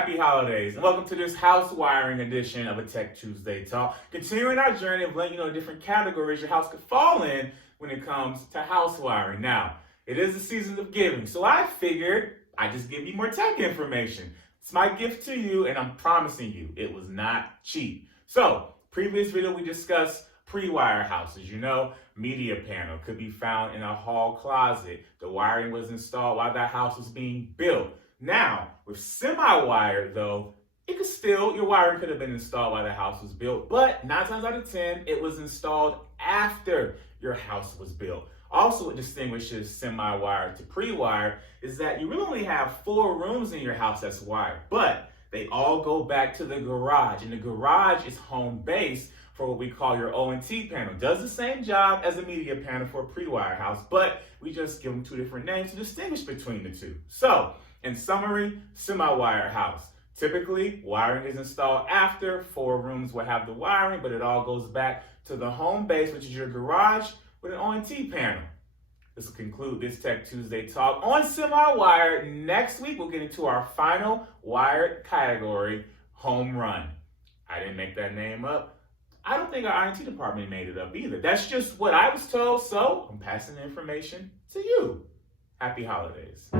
Happy holidays, and welcome to this house wiring edition of a Tech Tuesday Talk. Continuing our journey of letting you know different categories your house could fall in when it comes to house wiring. Now, it is the season of giving, so I figured I'd just give you more tech information. It's my gift to you, and I'm promising you, it was not cheap. So, previous video we discussed pre-wire houses. You know, media panel could be found in a hall closet. The wiring was installed while that house was being built. Now, with semi-wire though, your wiring could have been installed while the house was built, but 9 times out of 10, it was installed after your house was built. Also, what distinguishes semi-wire to pre-wire is that you really only have 4 rooms in your house that's wired, but they all go back to the garage, and the garage is home base for what we call your ONT panel. Does the same job as a media panel for a pre-wire house, but we just give them 2 different names to distinguish between the two. So, in summary, semi-wire house. Typically, wiring is installed after. 4 rooms will have the wiring, but it all goes back to the home base, which is your garage, with an ONT panel. This will conclude this Tech Tuesday Talk on semi-wire. Next week, we'll get into our final wired category, home run. I didn't make that name up. I don't think our IT department made it up either. That's just what I was told, so I'm passing the information to you. Happy holidays.